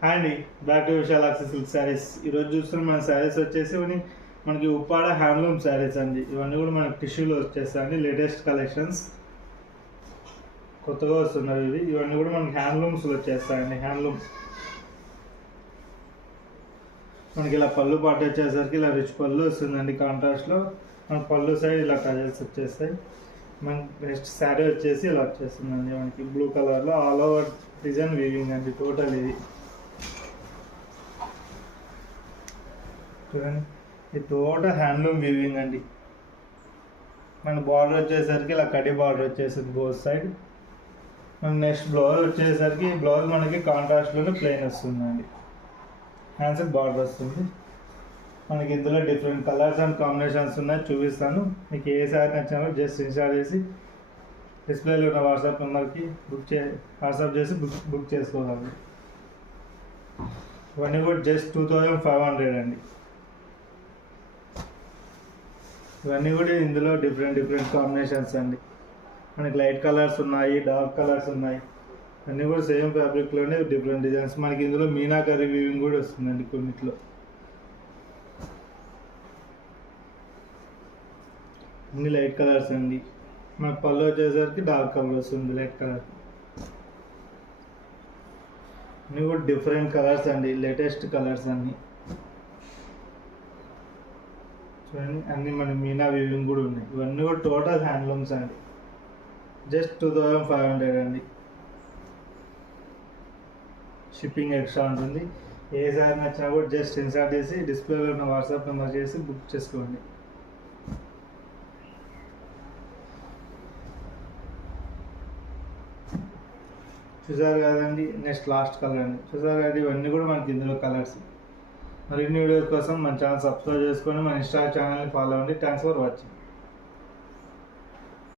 Hi అండి, back to Vishalakshi silk saris. ఈరోజు చూస్తున్న మన శారీస్ వచ్చేసి మనకి ఉప్పాడ హ్యాండ్లూమ్ శారీస్ అండి. ఇవన్నీ కూడా మనకి టిష్యూలో వచ్చేస్తాయండి. లేటెస్ట్ కలెక్షన్స్ కొత్తగా వస్తున్నారు ఇవన్నీ కూడా మనకి హ్యాండ్లూమ్స్లో వచ్చేస్తాయండి. హ్యాండ్లూమ్ మనకి ఇలా పళ్ళు పాటు వచ్చేసరికి ఇలా రిచ్ పళ్ళు వస్తుందండి. కాంట్రాస్ట్లో మన పళ్ళు సైడ్ ఇలా టజల్స్ వచ్చేస్తాయి. మనకి నెక్స్ట్ శారీ వచ్చేసి ఇలా వచ్చేస్తుందండి. మనకి బ్లూ కలర్లో ఆల్ ఓవర్ డిజైన్ వీవింగ్ అండి. టోటల్ ఇది చూడండి, ఇది టోటల్ హ్యాండ్లూమ్ వీవింగ్ అండి. మన బార్డర్ వచ్చేసరికి ఇలా కడి బార్డర్ వచ్చేసింది బోత్ సైడ్. మన నెక్స్ట్ బ్లౌజ్ వచ్చేసరికి బ్లౌజ్ మనకి కాంట్రాస్ట్లోనే ప్లెయిన్ వస్తుందండి. హ్యాండ్స్కి బార్డర్ వస్తుంది. మనకి ఇందులో డిఫరెంట్ కలర్స్ అండ్ కాంబినేషన్స్ ఉన్నాయి, చూపిస్తాను. మీకు ఏ శారీ నచ్చినా జస్ట్ స్క్రీన్షాట్ చేసి డిస్ప్లేలో ఉన్న వాట్సాప్ నెంబర్కి వాట్సాప్ చేసి బుక్ చేసుకోవాలి. ఇవన్నీ కూడా జస్ట్ 2500 అండి. ఇవన్నీ కూడా ఇందులో డిఫరెంట్ కాంబినేషన్స్ అండి. మనకి లైట్ కలర్స్ ఉన్నాయి, డార్క్ కలర్స్ ఉన్నాయి. అన్నీ కూడా సేమ్ ఫ్యాబ్రిక్లోనే డిఫరెంట్ డిజైన్స్. మనకి ఇందులో మీనాకరీ వీవింగ్ కూడా వస్తుందండి కొన్నిట్లో. అన్ని లైట్ కలర్స్ అండి. మనకు పళ్ళు వచ్చేసరికి డార్క్ కలర్ వస్తుంది, లైట్ కలర్. అన్నీ కూడా డిఫరెంట్ కలర్స్ అండి, లేటెస్ట్ కలర్స్ అన్నీ చూడండి. అన్నీ మన మీనా వీవింగ్ కూడా ఉన్నాయి. ఇవన్నీ కూడా టోటల్ హ్యాండ్లూమ్స్ అండి. జస్ట్ 2500 అండి. షిప్పింగ్ ఎక్స్ట్రా ఉంటుంది. ఏ సారీ నచ్చినా కూడా జస్ట్ ఇన్సర్ట్ చేసి డిస్ప్లేలో ఉన్న వాట్సాప్ నెంబర్ చేసి బుక్ చేసుకోండి. చూసారు కదండి, నెక్స్ట్ లాస్ట్ కలర్ అండి. చూసారు కదండి, ఇవన్నీ కూడా మనకి ఇందులో కలర్స్. మరిన్ని వీడియోస్ కోసం మన ఛానల్ సబ్స్క్రైబ్ చేసుకొని మన ఇన్స్టా ఛానల్ని ఫాలో అవ్వండి. Thanks for watching.